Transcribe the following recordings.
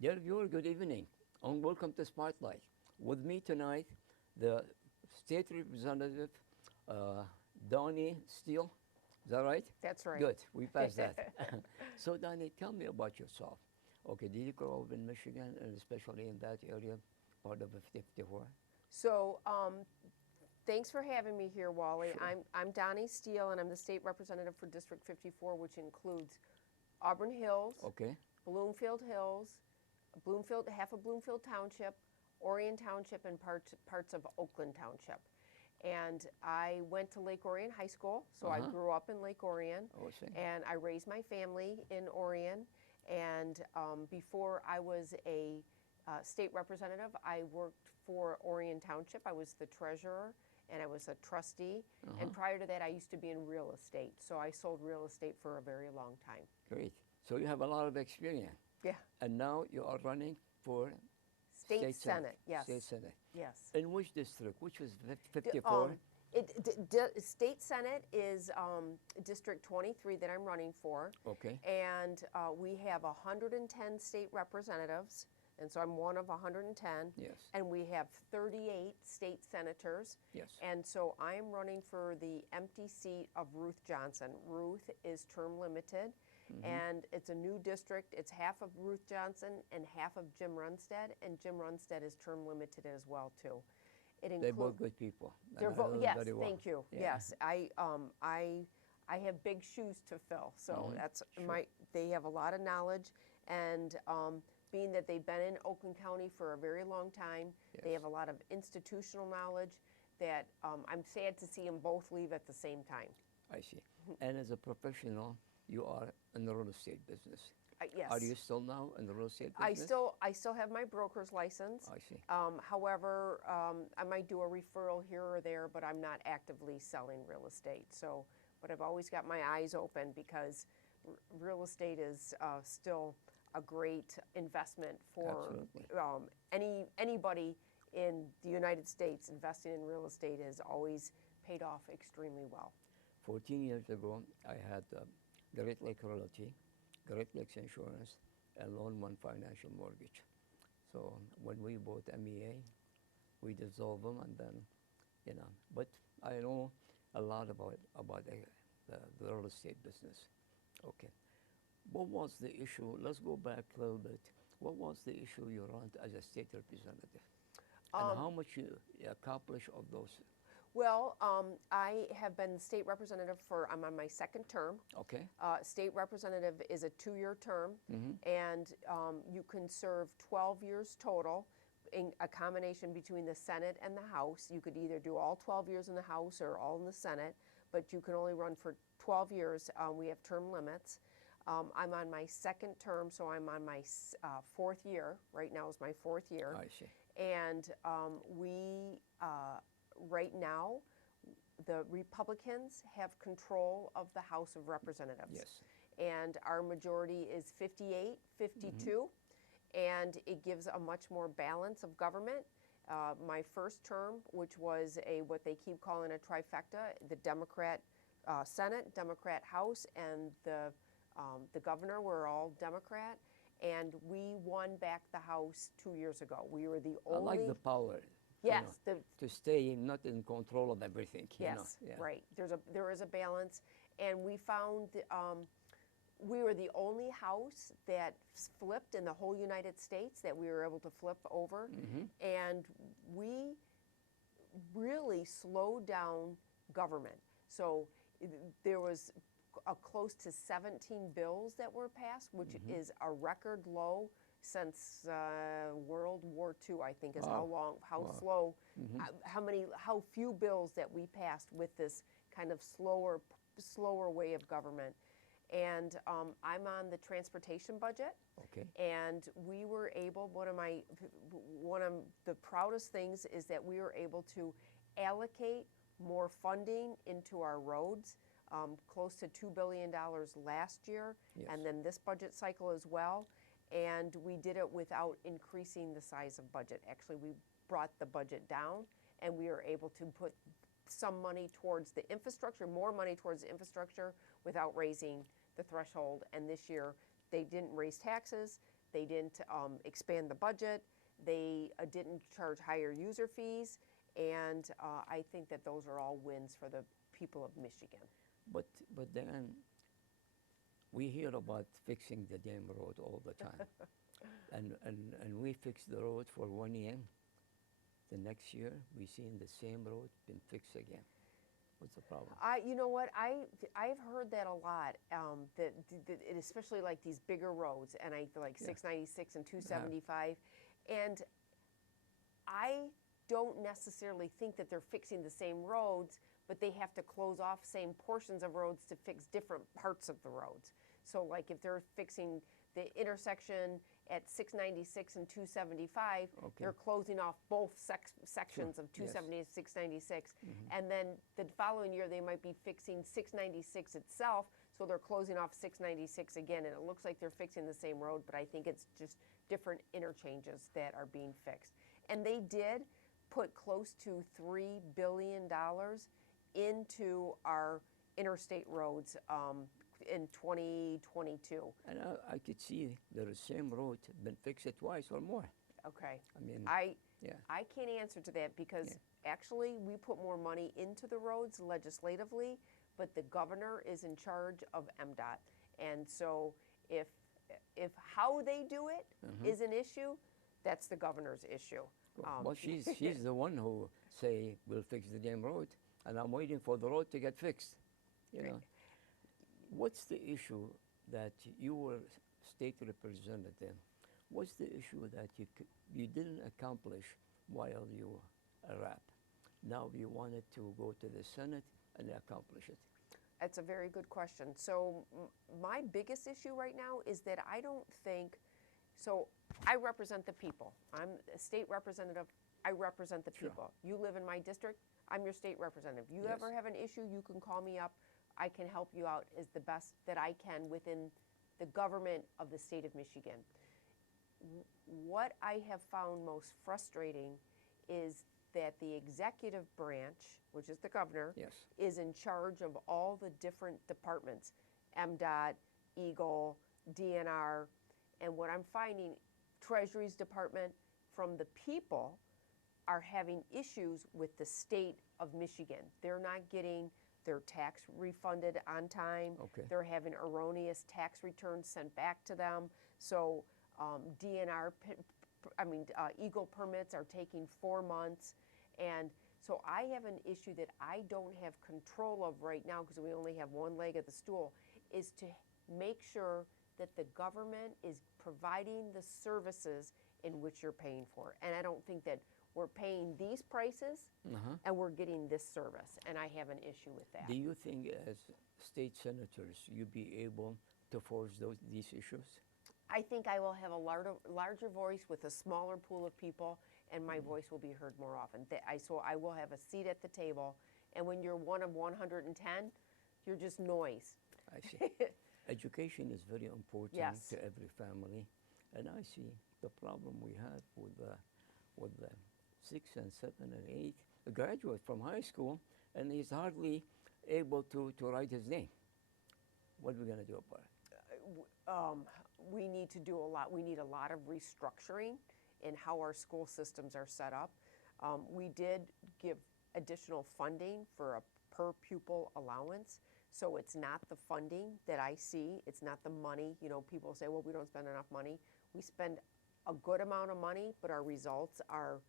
Dear viewer, good evening and welcome to Spotlight. With me tonight, the State Representative, uh, Donni Steele. Is that right? That's right. Good, we passed that. So, Donni, tell me about yourself. Okay, did you grow up in Michigan and especially in that area, part of 54? So, thanks for having me here, Wally. Sure. I'm Donni Steele, and I'm the state representative for District 54, which includes Auburn Hills, Okay, Bloomfield Hills, half of Bloomfield Township, Orion Township, and parts of Oakland Township. And I went to Lake Orion High School, so I Uh-huh. grew up in Lake Orion, I was saying. and I raised my family in Orion. And before I was a state representative, I worked for Orion Township. I was the treasurer and I was a trustee. And prior to that, I used to be in real estate. So I sold real estate for a very long time. Great. So you have a lot of experience. Yeah. And now you are running for State Senate, yes. State Senate. Yes. In which district? Which was 54? State Senate is District 23 that I'm running for. Okay. And we have 110 state representatives, and so I'm one of 110. Yes. And we have 38 state senators. Yes. And so I'm running for the empty seat of Ruth Johnson. Ruth is term limited, and it's a new district. It's half of Ruth Johnson and half of Jim Runstead, and Jim Runstead is term limited as well too. They're both good people. and They're I know them yes, very well. thank you. Yeah. Yes, I have big shoes to fill. So that's Sure. They have a lot of knowledge, and being that they've been in Oakland County for a very long time, they Yes. have a lot of institutional knowledge that I'm sad to see them both leave at the same time. I see. And as a professional, you are in the real estate business. Yes. Are you still now in the real estate business? I still have my broker's license. I see. However, I might do a referral here or there, but I'm not actively selling real estate. So, but I've always got my eyes open because real estate is still a great investment for anybody in the United States. Investing in real estate has always paid off extremely well. 14 years ago, I had Great Lake Realty, Great Lakes Insurance, and Lone One Financial Mortgage. So when we bought MEA, we dissolved them, and then, but I know a lot about the real estate business. Okay. What was the issue? Let's go back a little bit. What was the issue you ran as a state representative? And how much you accomplished of those? Well, I have been state representative I'm on my second term. Okay. State representative is a 2-year term, and you can serve 12 years total in a combination between the Senate and the House. You could either do all 12 years in the House or all in the Senate, but you can only run for 12 years. We have term limits. I'm on my second term, so I'm on my 4th year. Right now is my 4th year. I see. And right now, the Republicans have control of the House of Representatives. Yes. And our majority is 58, 52, and it gives a much more balance of government. My first term, which was what they keep calling a trifecta, the Democrat Senate, Democrat House, and the governor were all Democrat, and we won back the House 2 years ago. We were the only. I like the power. Yes. To stay not in control of everything. Yes, Yeah. right. There is a balance, and we found we were the only house that flipped in the whole United States that we were able to flip over, and we really slowed down government. So there was close to 17 bills that were passed, which is a record low since World War II, I think, is slow, how few bills that we passed with this kind of slower way of government. And I'm on the transportation budget. Okay. And we were able, one of the proudest things is that we were able to allocate more funding into our roads, close to $2 billion last year, Yes. and then this budget cycle as well. And we did it without increasing the size of budget. Actually, we brought the budget down, and we were able to put some money towards the infrastructure, more money towards the infrastructure without raising the threshold. And this year, they didn't raise taxes. They didn't expand the budget. They didn't charge higher user fees. And I think that those are all wins for the people of Michigan. But then we hear about fixing the damn road all the time. and we fix the road for 1 year. The next year, we see the same road been fixed again. What's the problem? You know what? I've heard that a lot. That especially like these bigger roads, and I feel like 696 and 275, and I don't necessarily think that they're fixing the same roads, but they have to close off same portions of roads to fix different parts of the roads. So like if they're fixing the intersection at 696 and 275, they're closing off both sections of 270 and 696. And then the following year, they might be fixing 696 itself, so they're closing off 696 again. And it looks like they're fixing the same road, but I think it's just different interchanges that are being fixed. And they did put close to $3 billion into our interstate roads in 2022. And I could see that the same road been fixed twice or more. Okay. I mean, I can't answer to that because actually we put more money into the roads legislatively, but the governor is in charge of MDOT. And so if how they do it is an issue, that's the governor's issue. Well, she's the one who say we'll fix the damn road, and I'm waiting for the road to get fixed. You know, what's the issue that you were state representative? What's the issue that you didn't accomplish while you were a rep? Now you wanted to go to the Senate and accomplish it. That's a very good question. So my biggest issue right now is that I don't think. So I represent the people. I'm a state representative. I represent the people. You live in my district. I'm your state representative. You ever have an issue, you can call me up. I can help you out as the best that I can within the government of the state of Michigan. What I have found most frustrating is that the executive branch, which is the governor, is in charge of all the different departments, MDOT, Eagle, DNR, and what I'm finding, Treasury's Department, from the people, are having issues with the state of Michigan. They're not getting their tax refunded on time. They're having erroneous tax returns sent back to them. So DNR, Eagle permits are taking 4 months. And so I have an issue that I don't have control of right now because we only have one leg of the stool, is to make sure that the government is providing the services in which you're paying for. And I don't think that we're paying these prices and we're getting this service, and I have an issue with that. Do you think as state senators you'd be able to force these issues? I think I will have a larger voice with a smaller pool of people, and my voice will be heard more often. So I will have a seat at the table, and when you're one of 110, you're just noise. I see. Education is very important to every family, and I see the problem we have with the 6 and 7 and 8, a graduate from high school, and he's hardly able to write his name. What are we going to do about it? We need to do a lot. We need a lot of restructuring in how our school systems are set up. We did give additional funding for a per pupil allowance. So it's not the funding that I see. It's not the money. You know, people say, well, we don't spend enough money. We spend a good amount of money, but our results are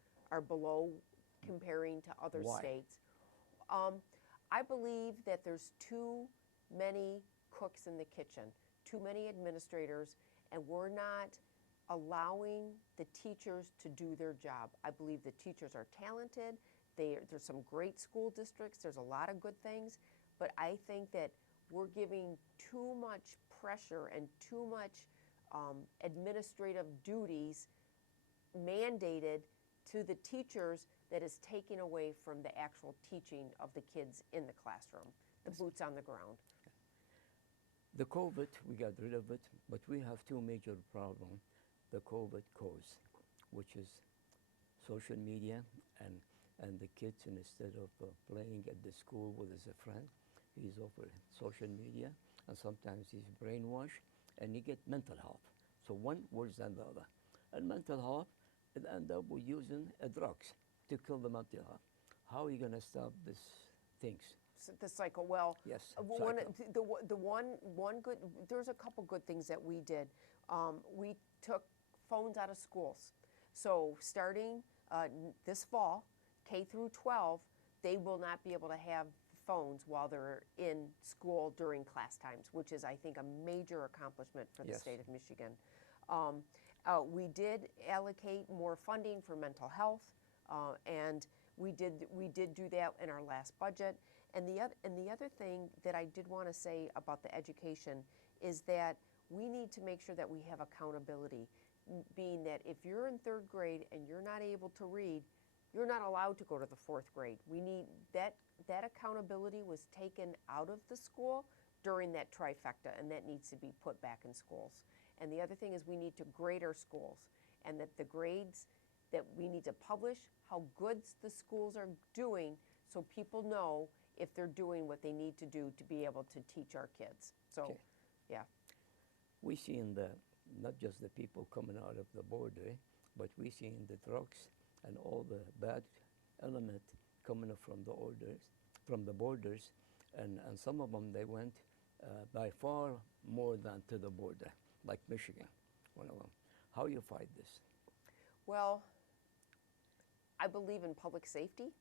below comparing to other states. I believe that there's too many cooks in the kitchen, too many administrators, and we're not allowing the teachers to do their job. I believe the teachers are talented. There's some great school districts. There's a lot of good things. But I think that we're giving too much pressure and too much administrative duties mandated to the teachers that is taking away from the actual teaching of the kids in the classroom, the boots on the ground. The COVID, we got rid of it, but we have two major problems the COVID caused, which is social media and the kids, instead of playing at the school with a friend, he's over social media, and sometimes he's brainwashed, and he get mental health. So one worse than the other. And mental health, it end up with using drugs to kill the mental health. How are you going to stop these things? The cycle. Well, Yes, one, cycle. the one good. There's a couple good things that we did. We took phones out of schools. So starting this fall, K through 12, they will not be able to have phones while they're in school during class times, which is, I think, a major accomplishment for the Yes. state of Michigan. We did allocate more funding for mental health, and we did do that in our last budget. And the other thing that I did want to say about the education is that we need to make sure that we have accountability, being that if you're in third grade and you're not able to read, you're not allowed to go to the fourth grade. We need that accountability was taken out of the school during that trifecta, and that needs to be put back in schools. And the other thing is we need to grade our schools, and that the grades that we need to publish how good the schools are doing so people know if they're doing what they need to do to be able to teach our kids. So, Okay. yeah. We see in the, not just the people coming out of the border, but we see in the drugs and all the bad element coming up from the borders, and some of them, they went by far more than to the border, like Michigan, one of them. How you fight this? Well, I believe in public safety,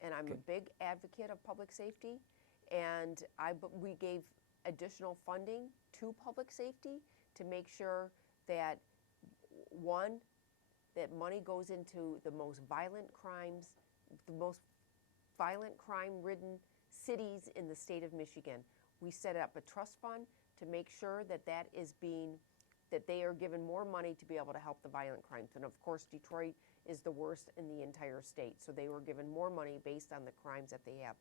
and I'm Okay. a big advocate of public safety. And we gave additional funding to public safety to make sure that, one, that money goes into the most violent crimes, the most violent crime-ridden cities in the state of Michigan. We set up a trust fund to make sure that that they are given more money to be able to help the violent crimes. And of course, Detroit is the worst in the entire state, so they were given more money based on the crimes that they have.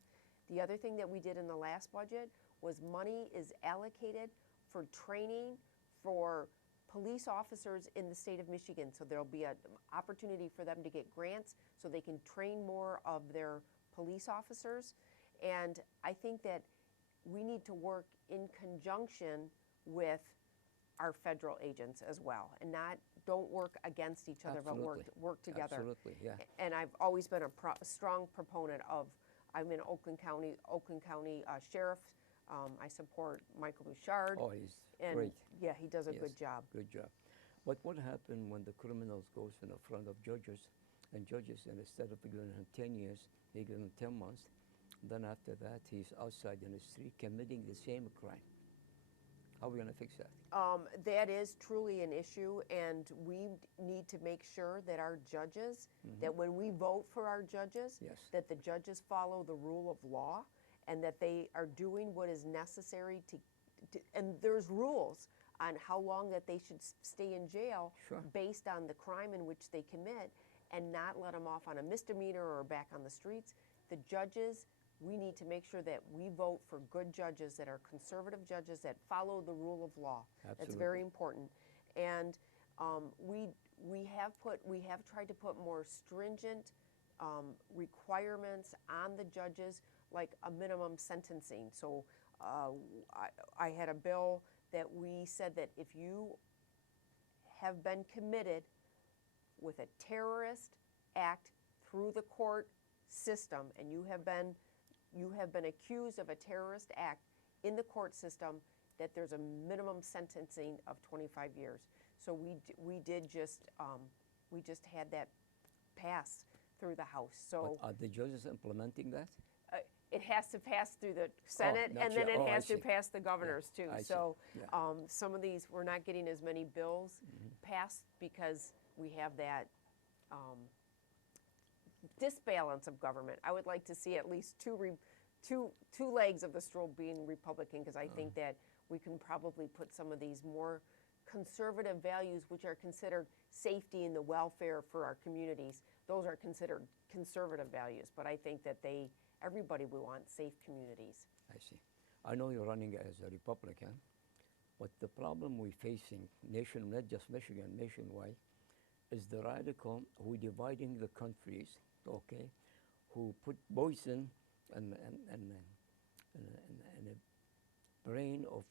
The other thing that we did in the last budget was money is allocated for training for police officers in the state of Michigan. So there'll be an opportunity for them to get grants so they can train more of their police officers. And I think that we need to work in conjunction with our federal agents as well, and don't work against each other, Absolutely. but work together. Absolutely, yeah. And I've always been a strong proponent of. I'm in Oakland County Sheriff. I support Michael Bouchard. Oh, he's and great. Yeah, he does a Yes, good job. Good job. But what happened when the criminals goes in the front of judges, and judges, and instead of giving him 10 years, they give him 10 months. Then after that, he's outside in the street committing the same crime. How are we going to fix that? That is truly an issue, and we need to make sure that our judges, that when we vote for our judges, Yes. that the judges follow the rule of law, and that they are doing what is necessary to and there's rules on how long that they should stay in jail Sure. based on the crime in which they commit, and not let them off on a misdemeanor or back on the streets. The judges, we need to make sure that we vote for good judges that are conservative judges that follow the rule of law. That's very Absolutely. important. And we have tried to put more stringent requirements on the judges, like a minimum sentencing. So I had a bill that we said that if you have been committed with a terrorist act through the court system, and you have been accused of a terrorist act in the court system, that there's a minimum sentencing of 25 years. So we just had that pass through the House. So But are the judges implementing that? it has to pass through the Senate, not and then yet. it Oh, I has to see. pass the governors too. I see. So Yeah. some of these, we're not getting as many bills passed because we have that disbalance of government. I would like to see at least two legs of the stool being Republican, because I think that we can probably put some of these more conservative values, which are considered safety and the welfare for our communities. Those are considered conservative values, but I think that everybody will want safe communities. I see. I know you're running as a Republican, but the problem we're facing, not just Michigan, nationwide, is the radical who dividing the countries, okay, who put poison and the brain of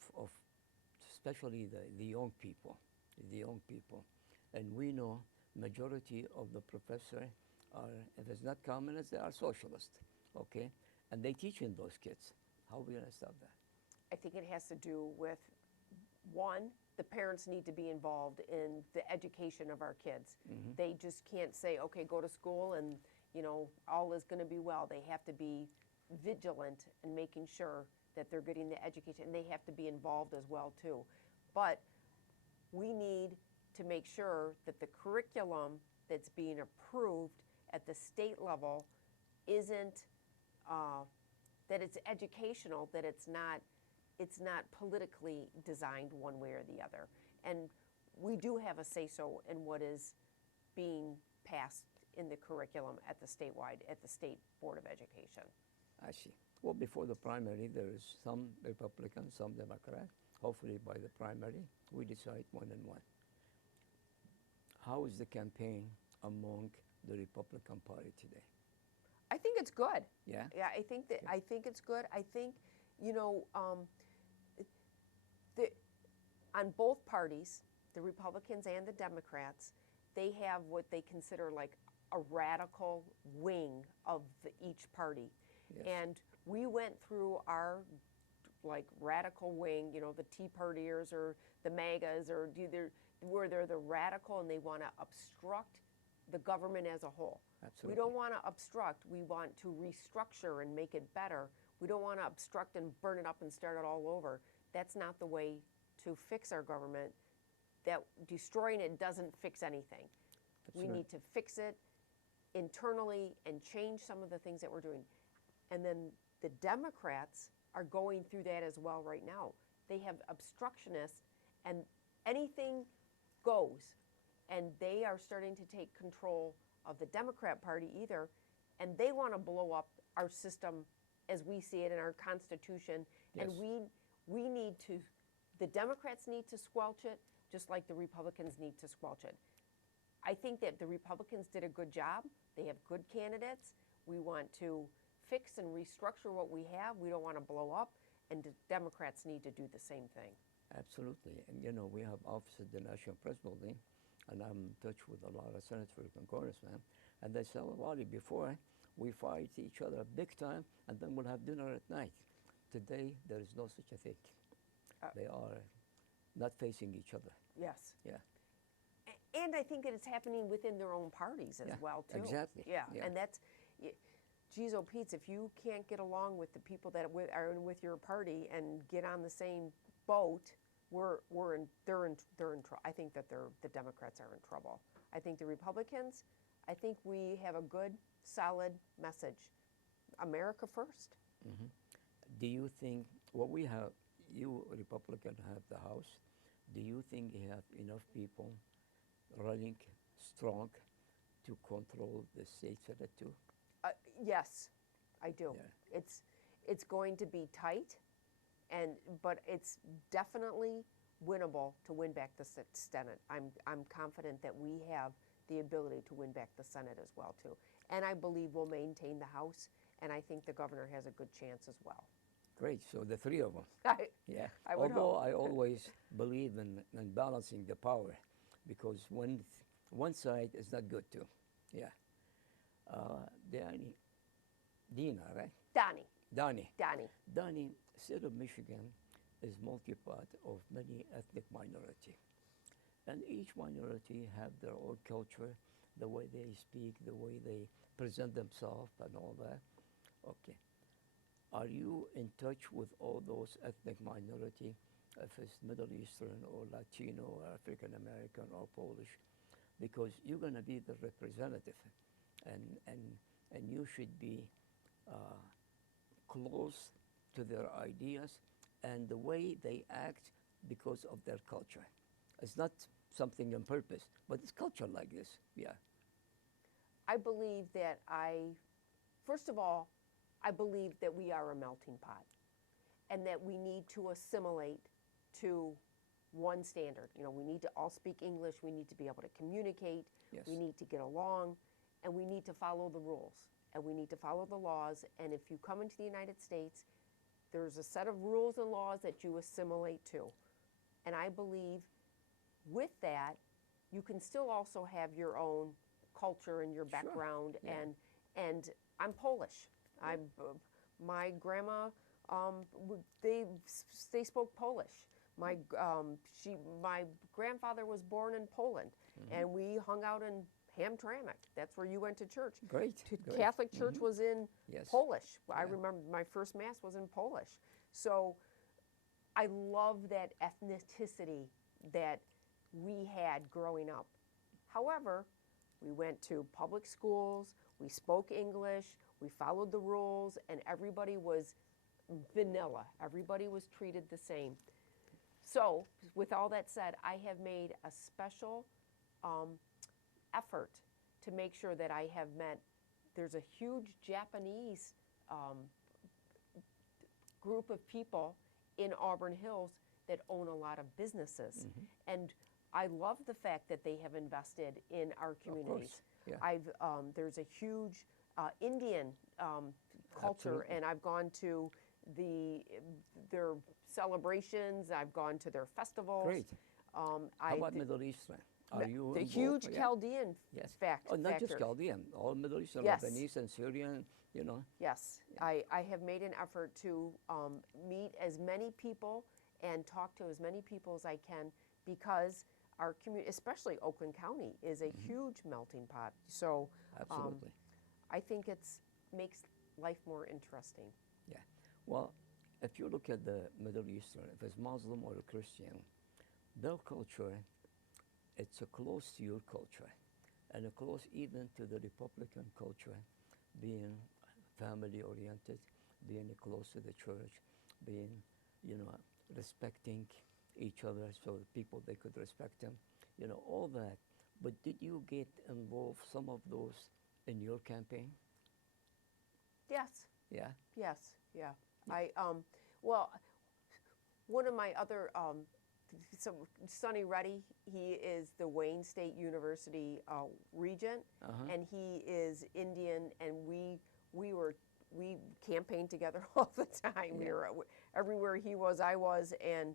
especially the young people, the young people. And we know majority of the professor are, if it's not communists, they are socialists, okay? And they teaching those kids. How are we gonna stop that? I think it has to do with, one, the parents need to be involved in the education of our kids. They just can't say, okay, go to school and, all is going to be well. They have to be vigilant in making sure that they're getting the education, and they have to be involved as well, too. But we need to make sure that the curriculum that's being approved at the state level isn't, that it's educational, that it's not politically designed one way or the other. And we do have a say-so in what is being passed in the curriculum at the state Board of Education. I see. Well, before the primary, there's some Republicans, some Democrat. Hopefully by the primary, we decide 1 and 1. How is the campaign among the Republican Party today? I think it's good. Yeah? Yeah, I think it's good. I think, on both parties, the Republicans and the Democrats, they have what they consider like a radical wing of each party. Yes. And we went through our radical wing, the Tea Partiers or the MAGAs, or where they're the radical and they want to obstruct the government as a whole. Absolutely. We don't want to obstruct. We want to restructure and make it better. We don't want to obstruct and burn it up and start it all over. That's not the way to fix our government. That destroying it doesn't fix anything. That's We right. need to fix it internally and change some of the things that we're doing. And then the Democrats are going through that as well right now. They have obstructionists, and anything goes. And they are starting to take control of the Democrat Party either, and they want to blow up our system as we see it in our Constitution. Yes. And we need to, the Democrats need to squelch it, just like the Republicans need to squelch it. I think that the Republicans did a good job. They have good candidates. We want to fix and restructure what we have. We don't want to blow up, and the Democrats need to do the same thing. Absolutely. And we have office at the National Press Building, and I'm in touch with a lot of senators and congressmen, and they say, well, Wally, before we fight each other big time, and then we'll have dinner at night. Today, there is no such a thing. They are not facing each other. Yes. Yeah. And I think that it's happening within their own parties as Yeah, well, too. exactly. Yeah, Yeah. and that's, geez, oh, Pete, if you can't get along with the people that are with your party and get on the same boat, they're in trouble. I think that the Democrats are in trouble. I think the Republicans, I think we have a good, solid message. America first. Mm-hmm. Do you think, well, we have, you Republican have the House. Do you think you have enough people running strong to control the state Senate too? Yes, I do. Yeah. It's going to be tight, but it's definitely winnable to win back the Senate. I'm confident that we have the ability to win back the Senate as well too. And I believe we'll maintain the House, and I think the governor has a good chance as well. Great, so the three of them. Yeah. I would Although hope. I always believe in balancing the power, because one side is not good too. Yeah. Dina, right? Donni. Donni, state of Michigan is multi-part of many ethnic minority. And each minority have their own culture, the way they speak, the way they present themselves and all that. Okay. Are you in touch with all those ethnic minority, if it's Middle Eastern or Latino or African American or Polish? Because you're going to be the representative, and you should be close to their ideas and the way they act because of their culture. It's not something on purpose, but it's culture like this, yeah. I believe that first of all, I believe that we are a melting pot and that we need to assimilate to one standard. We need to all speak English. We need to be able to communicate. Yes. We need to get along, and we need to follow the rules, and we need to follow the laws. And if you come into the United States, there's a set of rules and laws that you assimilate to. And I believe with that, you can still also have your own culture and your Sure. background. Yeah. And I'm Polish. My grandma, they spoke Polish. My grandfather was born in Poland, and we hung out in Hamtramck. That's where you went to church. Great. Great. Catholic church was in Yes. Polish. I Yeah. remember my first mass was in Polish. So I love that ethnicity that we had growing up. However, we went to public schools, we spoke English, we followed the rules, and everybody was vanilla. Everybody was treated the same. So, with all that said, I have made a special effort to make sure that I have met, there's a huge Japanese group of people in Auburn Hills that own a lot of businesses. And I love the fact that they have invested in our communities. Yeah. There's a huge Indian culture, Absolutely. and I've gone to their celebrations. I've gone to their festivals. Great. How about Middle Eastern? Are you the involved? huge Yeah. Chaldean Yes. factor? Oh, not just Chaldean, all Middle Eastern, Yes. Lebanese and Syrian, you know. Yes, I have made an effort to meet as many people and talk to as many people as I can, because our community, especially Oakland County, is a huge melting pot. So Absolutely. I think it's makes life more interesting. Yeah. Well, if you look at the Middle Eastern, if it's Muslim or Christian, their culture, it's a close to your culture, and a close even to the Republican culture, being family-oriented, being close to the church, being, you know, respecting each other so people, they could respect them, you know, all that. But did you get involved some of those in your campaign? Yes. Yeah. Yes, yeah. Well, one of my other, so Sonny Reddy, he is the Wayne State University regent, and he is Indian, and we campaigned together all the time. We were everywhere he was, I was, and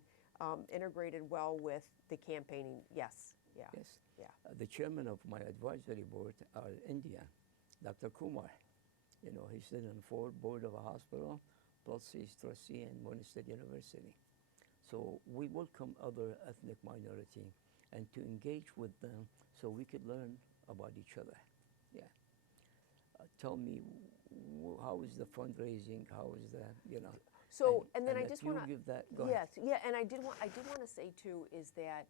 integrated well with the campaigning. Yes, yeah. Yes. Yeah. The chairman of my advisory board are Indian, Dr. Kumar. You know, he's sitting on the board of a hospital, plus he's trustee in Wayne State University. So we welcome other ethnic minority and to engage with them so we could learn about each other. Yeah. Tell me, how is the fundraising? How is the, you know? So, and then I just want to give that. Go ahead. Yes, yeah, and I did want to say too is that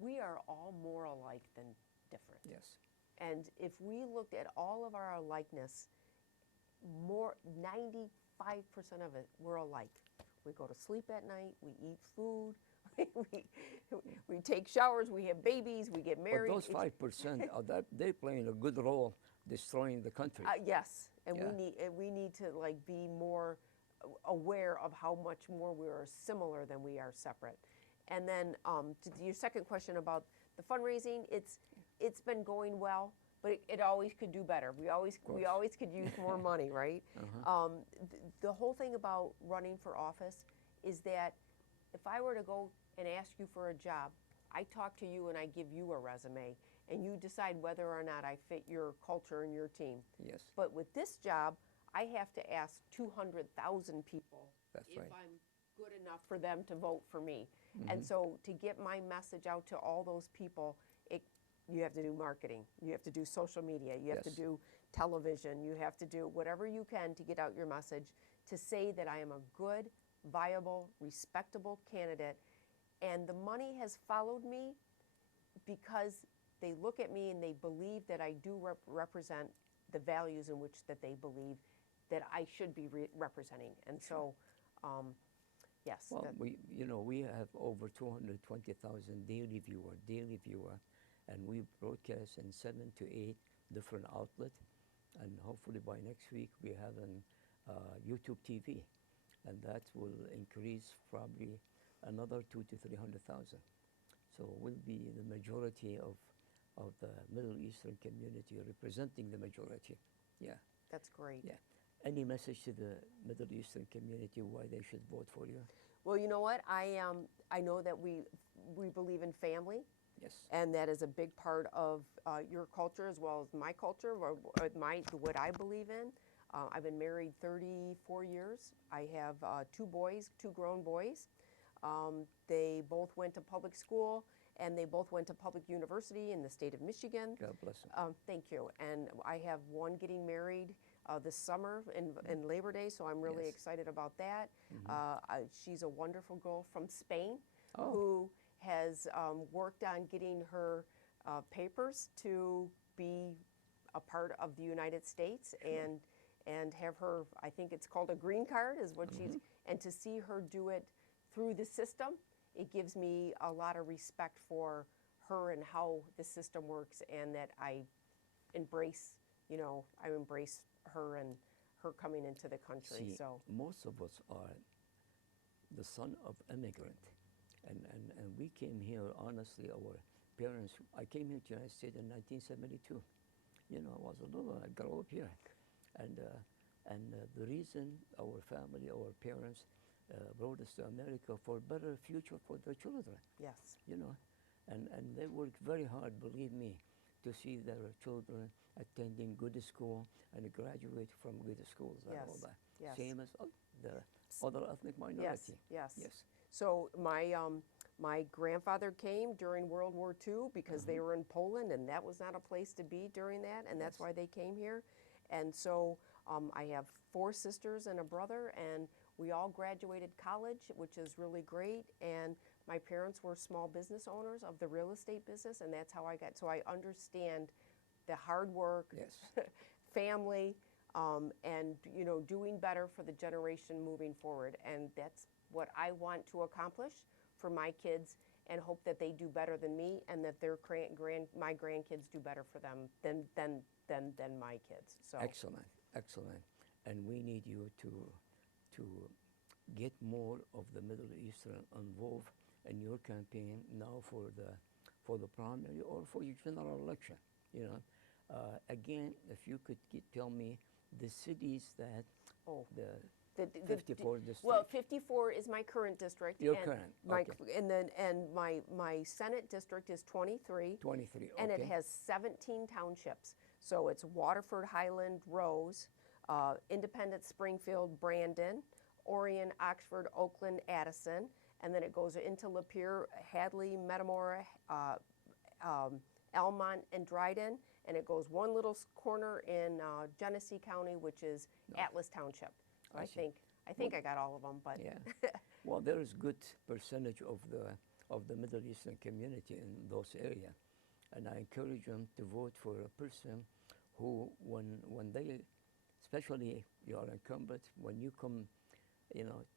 we are all more alike than different. Yes. And if we looked at all of our alikeness, 95% of it, we're alike. We go to sleep at night, we eat food, we take showers, we have babies, we get married. But those 5%, they're playing a good role destroying the country. Yes, and Yeah. we need to like be more aware of how much more we are similar than we are separate. And then to your second question about the fundraising, it's been going well, but it always could do better. We always could use more money, right? The whole thing about running for office is that if I were to go and ask you for a job, I talk to you and I give you a resume, and you decide whether or not I fit your culture and your team. Yes. But with this job, I have to ask 200,000 people That's if right. I'm good enough for them to vote for me. And so to get my message out to all those people, you have to do marketing, you have to do social media, you have to Yes. do television, you have to do whatever you can to get out your message to say that I am a good, viable, respectable candidate. And the money has followed me because they look at me and they believe that I do represent the values in which that they believe that I should be representing. And so, yes. Well, we have over 220,000 daily viewer, and we broadcast in 7 to 8 different outlets, and hopefully by next week we have an YouTube TV, and that will increase probably another 200,000 to 300,000. So we'll be the majority of the Middle Eastern community, representing the majority. Yeah. That's great. Yeah. Any message to the Middle Eastern community why they should vote for you? Well, you know what? I know that we believe in family, Yes. And that is a big part of your culture as well as my culture, or what I believe in. I've been married 34 years. I have two boys, two grown boys. They both went to public school, and they both went to public university in the state of Michigan. God bless them. Thank you. And I have one getting married this summer in Labor Day, so I'm really Yes. excited about that. She's a wonderful girl from Spain Oh. who has worked on getting her papers to be a part of the United States and have her, I think it's called a green card is what she's, and to see her do it through the system, it gives me a lot of respect for her and how the system works, and that I embrace, I embrace her and her coming into the country. See, So most of us are the son of immigrant, and we came here, honestly, our parents, I came here to the United States in 1972. I was a little, I grew up here. And the reason our family, our parents brought us to America for a better future for their children, yes, and they worked very hard, believe me, to see their children attending good school and graduate from good schools and all Yes, that. yes. Same as the other ethnic minority. yes. Yes. So my grandfather came during World War II because they were in Poland, and that was not a place to be during that, and that's Yes. why they came here. And so I have 4 sisters and a brother, and we all graduated college, which is really great. And my parents were small business owners of the real estate business, and that's how I got. So I understand the hard work, Yes. family, and doing better for the generation moving forward. And that's what I want to accomplish for my kids, and hope that they do better than me, and that their my grandkids do better for them than my kids. So Excellent, excellent. And we need you to get more of the Middle Eastern involved in your campaign now for the primary or for your general election. Again, if you could tell me the cities that the 54 district. Well, 54 is my current district. Your and current, my, okay. And my Senate district is 23. 23, And it okay. has 17 townships. So it's Waterford, Highland, Rose, Independent, Springfield, Brandon, Orion, Oxford, Oakland, Addison, and then it goes into Lapeer, Hadley, Metamora, Almont, and Dryden, and it goes one little corner in Genesee County, which is Atlas Township. I I see. think I got all of them, but Yeah. Well, there is good percentage of the Middle Eastern community in those areas, and I encourage them to vote for a person who, when they, especially you are incumbent, when you come,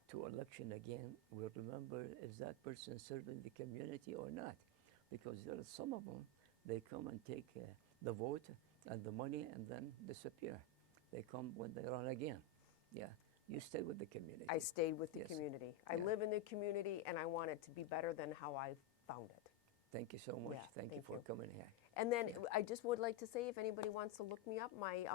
to election again, will remember is that person serving the community or not, because there are some of them, they come and take the vote and the money and then disappear. They come when they run again. Yeah. You stay with the community. I stayed with the Yes. community. I Yeah. live in the community, and I want it to be better than how I found it. Thank you so much. Yeah, Thank you thank for you. coming here. And then I just would like to say, if anybody wants to look me up, my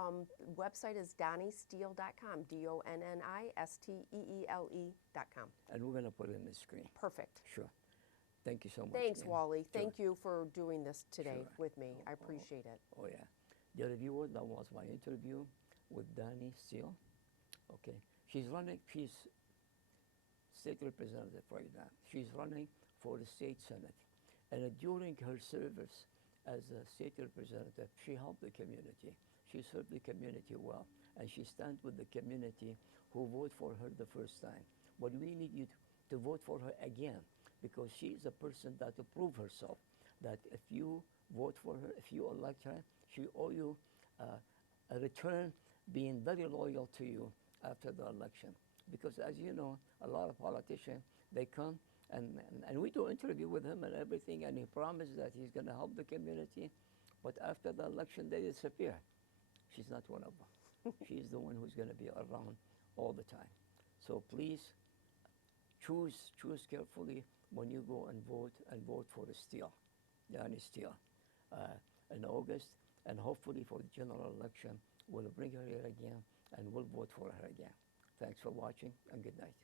website is DonniSteele.com, DonniSteele.com. And we're going to put it in the screen. Perfect. Sure. Thank you so much. Thanks, ma'am. Wally. Sure. Thank you for doing this today Sure. with me. I appreciate it. Oh, yeah. The reviewer, that was my interview with Donni Steele. Okay. She's state representative right now. She's running for the state senate. And during her service as a state representative, she helped the community. She served the community well. And she stands with the community who voted for her the first time. But we need you to vote for her again, because she is a person that will prove herself, that if you vote for her, if you elect her, she owe you a return, being very loyal to you after the election. Because as you know, a lot of politicians, they come and we do interview with him and everything, and he promises that he's going to help the community, but after the election, they disappear. She's not one of them. She's the one who's going to be around all the time. So please choose carefully when you go and vote for Steele, Donni Steele, in August, and hopefully for the general election, we'll bring her here again and we'll vote for her again. Thanks for watching, and good night.